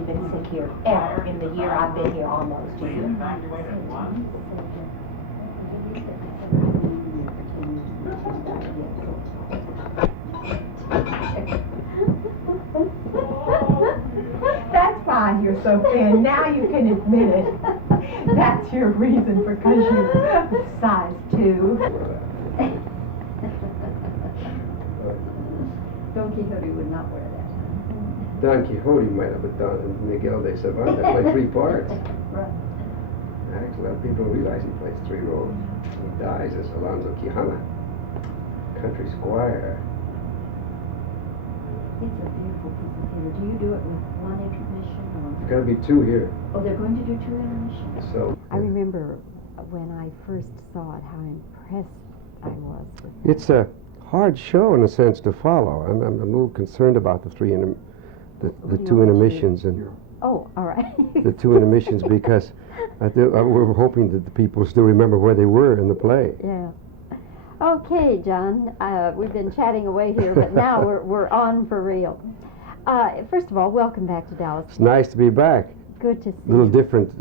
anybody been sick here, ever, in the year I've been here almost. That's why you're so thin. Now you can admit it. That's your reason for because you're size 2. Don Quixote would not wear that. Don Quixote might have, but Don Miguel de Cervantes played 3 parts. Right. Actually, a lot of people don't realize he plays 3 roles. He dies as Alonso Quijana, country squire. It's a beautiful piece of theater. Do you do it with one intermission? There's got to be 2 here. Oh, they're going to do 2 intermissions? So I remember when I first saw it, how impressed I was with it. it's a hard show in a sense to follow. I'm a little concerned about the 2 intermissions and Oh, all right. the 2 intermissions because we're hoping that the people still remember where they were in the play. Yeah. Okay, John. We've been chatting away here, but now we're on for real. First of all, welcome back to Dallas. It's nice to be back. Good to see A little you. different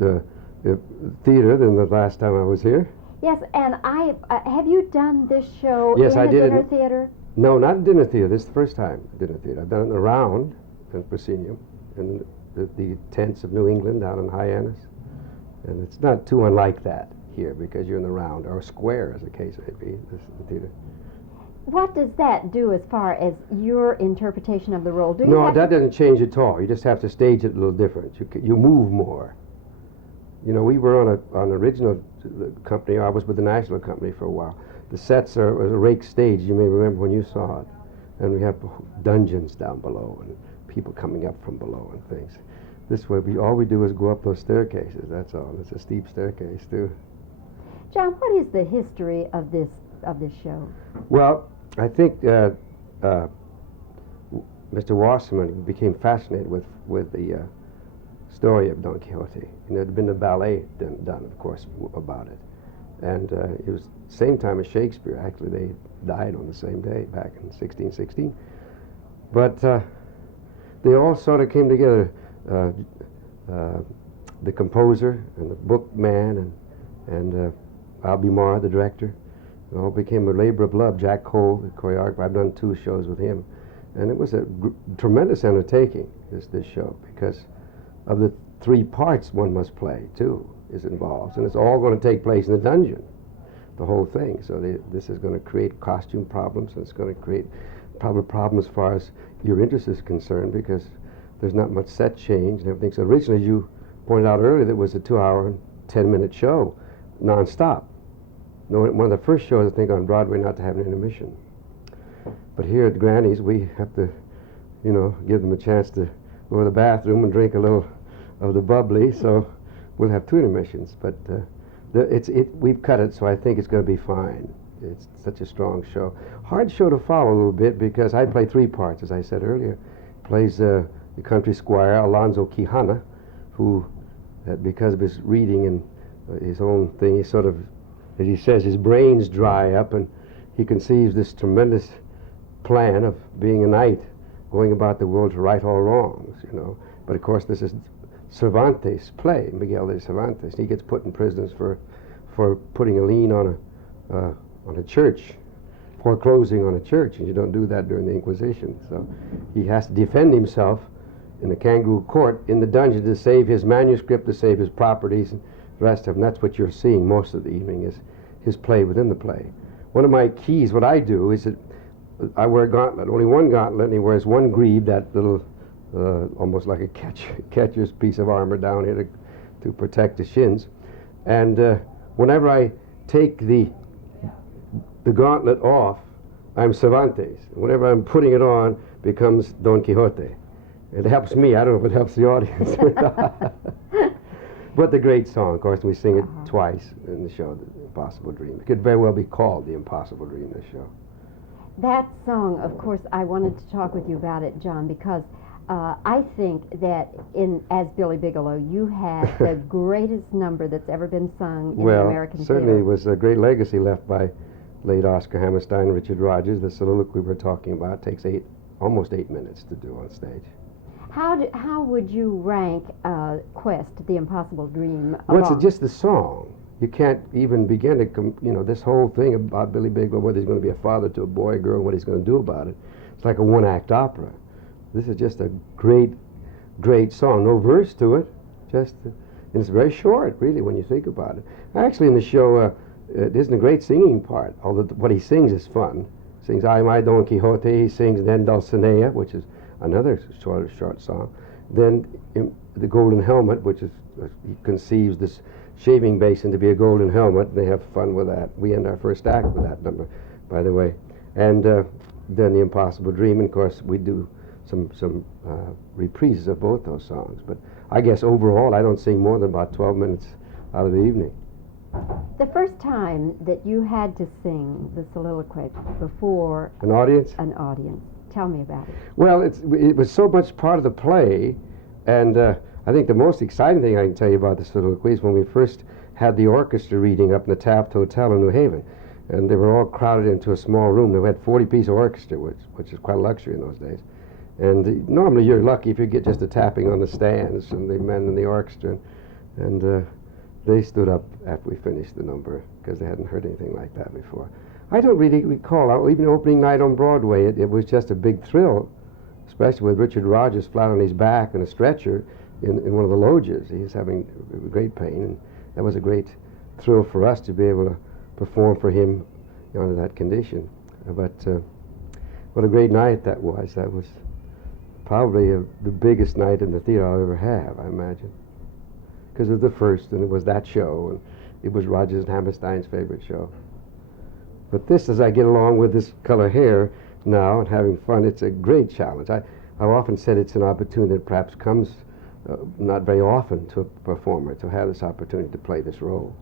theater than the last time I was here. Yes, and I have you done this show Yes, in I a did it dinner in- theater? No, not in dinner theater. This is the first time dinner theater. I've done it in the Round in Proscenium, and the tents of New England down in Hyannis. And it's not too unlike that here because you're in the Round, or Square as the case may be, this is the theater. What does that do as far as your interpretation of the role? Do you No, have that to- doesn't change at all. You just have to stage it a little different. You move more. You know, we were on an original company. I was with the National Company for a while. The sets are a rake stage. You may remember when you saw it. And we have dungeons down below and people coming up from below and things. This way, all we do is go up those staircases. That's all. It's a steep staircase too. John, what is the history of this show? Well, I think Mr. Wasserman became fascinated with the story of Don Quixote. And there had been a ballet done, of course, about it. And it was the same time as Shakespeare. Actually, they died on the same day back in 1616. But they all sort of came together. The composer and the bookman and Albemarle, the director, it all became a labor of love. Jack Cole, the choreographer, I've done 2 shows with him. And it was a tremendous undertaking, this show, because of the 3 parts one must play, too, is involved. And it's all going to take place in the dungeon, the whole thing. So this is going to create costume problems, and it's going to create probably problems as far as your interest is concerned, because there's not much set change and everything. So originally, as you pointed out earlier, that was a 2-hour and 10-minute show, nonstop. One of the first shows, I think, on Broadway not to have an intermission. But here at Granny's, we have to, give them a chance to go to the bathroom and drink a little of the bubbly. So we'll have 2 intermissions. But we've cut it, so I think it's going to be fine. It's such a strong show. Hard show to follow a little bit because I play 3 parts, as I said earlier. Plays the country squire, Alonso Quijana, who, because of his reading and his own thing, he sort of, as he says, his brains dry up, and he conceives this tremendous plan of being a knight, going about the world to right all wrongs, But of course, this is Cervantes' play, Miguel de Cervantes. He gets put in prison for putting a lien on a church, foreclosing on a church, and you don't do that during the Inquisition. So he has to defend himself in the kangaroo court in the dungeon to save his manuscript, to save his properties, and the rest of them. That's what you're seeing most of the evening, is his play within the play. One of my keys, what I do, is that I wear a gauntlet, only one gauntlet, and he wears one greave, that little, almost like a catcher's piece of armor down here to protect the shins. And whenever I take the gauntlet off, I'm Cervantes. Whenever I'm putting it on, becomes Don Quixote. It helps me. I don't know if it helps the audience. But the great song, of course, we sing it twice in the show, The Impossible Dream. It could very well be called The Impossible Dream, this show. That song, of course, I wanted to talk with you about it, John, because I think that as Billy Bigelow, you had the greatest number that's ever been sung in the American certainly theater. it was a great legacy left by late Oscar Hammerstein and Richard Rodgers. The soliloquy we're talking about takes almost 8 minutes to do on stage. How would you rank Quest, The Impossible Dream? Well, it's just the song. You can't even begin to, this whole thing about Billy Bigelow, whether he's going to be a father to a boy or girl, and what he's going to do about it. It's like a one-act opera. This is just a great, great song. No verse to it, and it's very short, really, when you think about it. Actually, in the show, it isn't a great singing part, although what he sings is fun. He sings "Ay, my Don Quixote," he sings "Den Dulcinea," which is another short song. Then the Golden Helmet, which is, he conceives this shaving basin to be a golden helmet. They have fun with that. We end our first act with that number, by the way. And then The Impossible Dream, and of course we do some reprises of both those songs. But I guess overall I don't sing more than about 12 minutes out of the evening. The first time that you had to sing the soliloquy before An audience? an audience, tell me about it. Well, it was so much part of the play, and I think the most exciting thing I can tell you about the soliloquy is when we first had the orchestra reading up in the Taft Hotel in New Haven, and they were all crowded into a small room. They had 40-piece orchestra, which is quite a luxury in those days. And normally you're lucky if you get just a tapping on the stands and the men in the orchestra, and they stood up after we finished the number because they hadn't heard anything like that before. I don't really recall, even opening night on Broadway, it was just a big thrill, especially with Richard Rodgers flat on his back in a stretcher in one of the loges. He was having great pain, and that was a great thrill for us to be able to perform for him under that condition. But what a great night that was. That was probably the biggest night in the theater I'll ever have, I imagine, because it was the first, and it was that show, and it was Rodgers and Hammerstein's favorite show. But this, as I get along with this color hair now and having fun, it's a great challenge. I've often said it's an opportunity that perhaps comes not very often to a performer, to have this opportunity to play this role.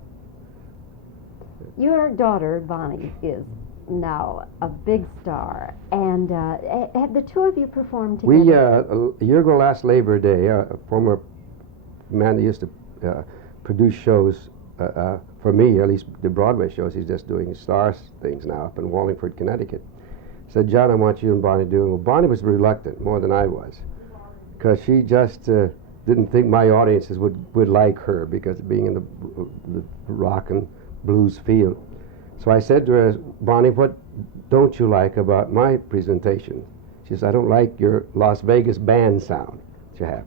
Your daughter, Bonnie, is now a big star, and have the two of you performed together? We, a year ago last Labor Day, a former man that used to produce shows for me, at least the Broadway shows, he's just doing star things now up in Wallingford, Connecticut, said, "John, I want you and Bonnie to do it." Well, Bonnie was reluctant, more than I was, because she just didn't think my audiences would like her, because being in the rock and blues field. So I said to her, "Bonnie, what don't you like about my presentation?" She said, "I don't like your Las Vegas band sound that you have."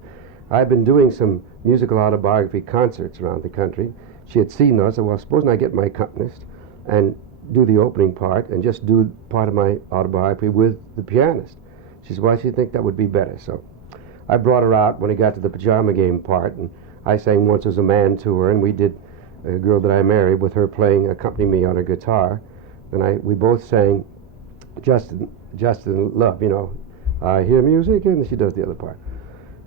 I've been doing some musical autobiography concerts around the country. She had seen those. I said, "Well, supposing I get my accompanist and do the opening part and just do part of my autobiography with the pianist." She said, "Well, she think that would be better." So I brought her out when I got to the pajama game part, and I sang Once Was a Man to her, and we did A Girl That I Married with her accompanying me on her guitar. And we both sang Justin Love, I hear music, and she does the other part.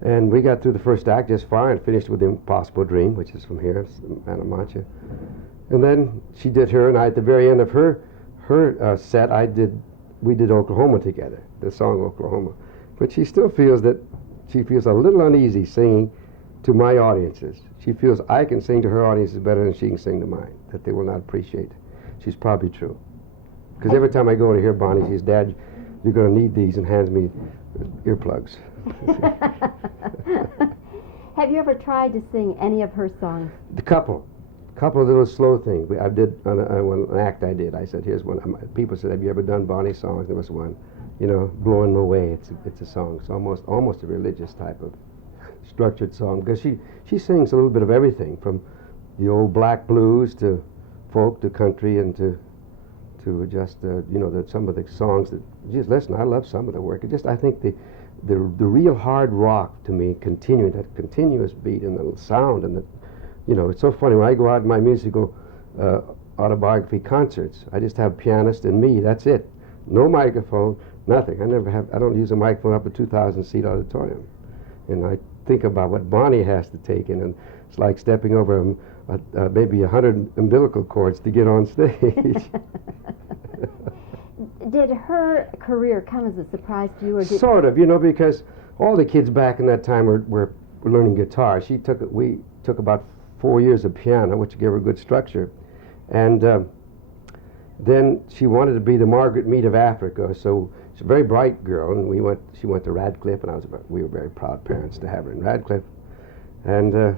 And we got through the first act just fine, finished with The Impossible Dream, which is from here, it's Anna Mancha. And then she did her, and at the very end of her set, we did Oklahoma together, the song Oklahoma. But she still feels a little uneasy singing to my audiences. She feels I can sing to her audiences better than she can sing to mine, that they will not appreciate. She's probably true. Because every time I go to hear Bonnie, she says, "Dad, you're going to need these," and hands me earplugs. Have you ever tried to sing any of her songs? The couple of little slow things. I did on an act I did. I said, "Here's one." People said, "Have you ever done Bonnie songs?" There was one, "Blowing Away." It's a song. It's almost a religious type of structured song, because she sings a little bit of everything, from the old black blues to folk to country and to just some of the songs that, just listen, I love some of the work. I think the real hard rock to me, that continuous beat and the sound, and it's so funny when I go out in my musical autobiography concerts, I just have pianist and me. That's it. No microphone, nothing. I don't use a microphone up a 2,000-seat auditorium. And I think about what Bonnie has to take in, and it's like stepping over maybe 100 umbilical cords to get on stage. Did her career come as a surprise to you? Or sort of, because all the kids back in that time were learning guitar. We took about 4 years of piano, which gave her good structure. And then she wanted to be the Margaret Mead of Africa, so She's a very bright girl, and she went to Radcliffe, and we were very proud parents to have her in Radcliffe. And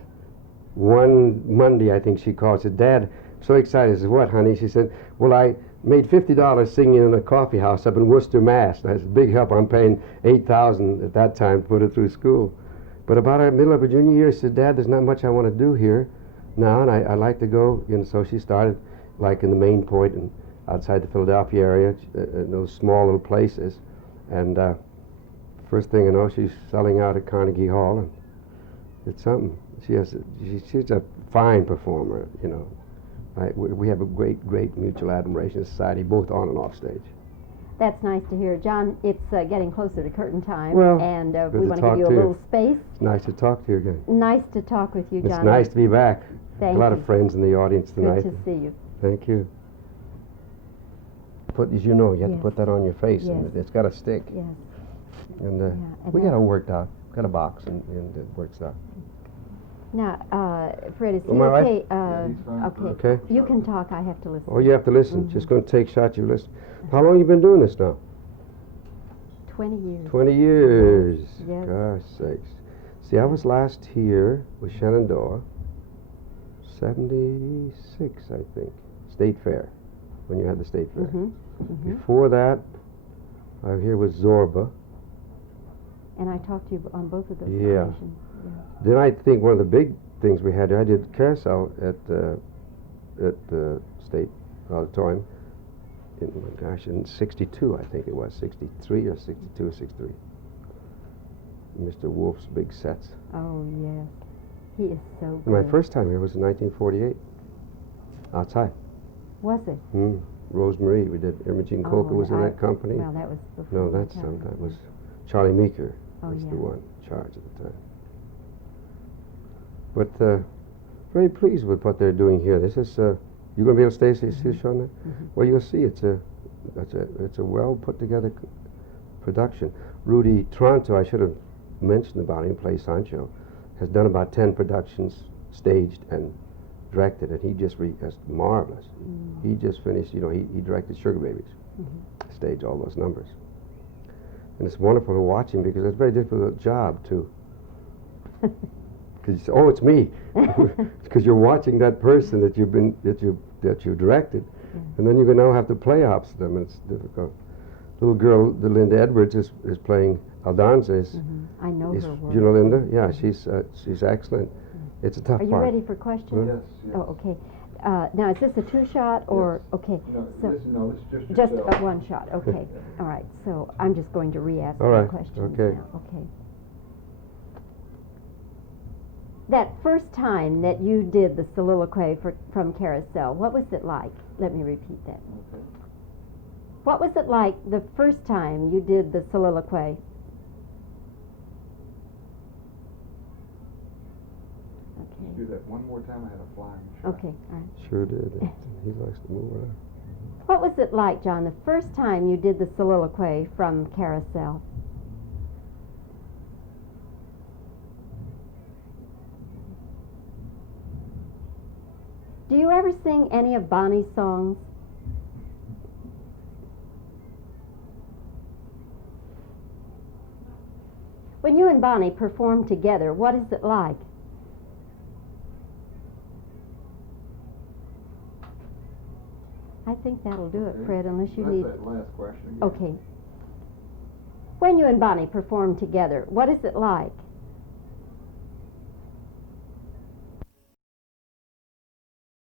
one Monday, I think she called, said, "Dad, so excited." I said, "What, honey?" She said, "Well, I made $50 singing in a coffee house up in Worcester, Mass. That's a big help. I'm paying $8,000 at that time to put her through school." But about the middle of her junior year, she said, "Dad, there's not much I want to do here now, and I'd like to go." So she started like in the Main Point and outside the Philadelphia area, in those small little places. And first thing I know, she's selling out at Carnegie Hall, and it's something. She's a fine performer, We have a great mutual admiration society, both on and off stage. That's nice to hear. John, it's getting closer to curtain time, Well, and good we to want to talk give you a to you. little space. It's nice to talk to you again. Nice to talk with you, John. It's nice to be back. Thank a lot you. of friends in the audience tonight. Good to see you. Thank you. As you know, you have to Yes. put that on your face, Yes. and it's got to stick. Yes. And and we that- got it worked out. Got a box, and it works out. Now, Fred, is he Am I right? okay? Yeah, he's fine. Okay. Okay. You can talk. I have to listen. Oh, you have to listen. Mhm. Just going to take shots. You listen. How long you been doing this now? 20 years. 20 years. Yes. Gosh sakes. See, I was last here with Shenandoah, 76, I think. State Fair, when you had the State Fair. Mm-hmm. Mm-hmm. Before that, I was here with Zorba. And I talked to you on both of those Yeah. occasions. Yeah. Then I think one of the big things we had, I did carousel at the State Auditorium in 62, I think it was, 63 or 62 or 63. Mr. Wolf's big sets. Oh, yes. He is so good. My first time here was in 1948, outside. Was it? Rosemary, we did, Imogene Coca was in that company. Well, that was before No, my that's time. that was Charlie Meeker Oh, was yeah. the one in charge at the time. But very pleased with what they're doing here. This is you going to be able to see the show now? Mhm. Well, you'll see it's a well put together production. Rudy Toronto, I should have mentioned about him, plays Sancho, has done about 10 productions, staged and directed, and that's marvelous. He just finished, he directed Sugar Babies, staged all those numbers. And it's wonderful to watch him because it's a very difficult job too. Because it's me, because you're watching that person that you directed, and then you now have to play opposite them, and it's difficult. Little girl, the Linda Edwards is playing Aldonza. I know her work. You know Linda? Yeah, she's excellent. It's a tough Are you part. ready for questions? Yes, yes. Oh, okay. Now, is this a two-shot or, okay, No, so, this is just yourself. one shot, okay. All right, so I'm just going to re-ask All my right, questions okay. now, okay. That first time that you did the soliloquy from Carousel, what was it like? Let me repeat that. Okay. What was it like the first time you did the soliloquy? Do Okay, that one more time. I had a flying shot. okay, all right. Sure did. He likes to move around. What was it like, John, the first time you did the soliloquy from Carousel? Do you ever sing any of Bonnie's songs? When you and Bonnie perform together, what is it like? I think that'll do it, Okay. Fred, unless you That's need... that last question again. Okay. When you and Bonnie perform together, what is it like?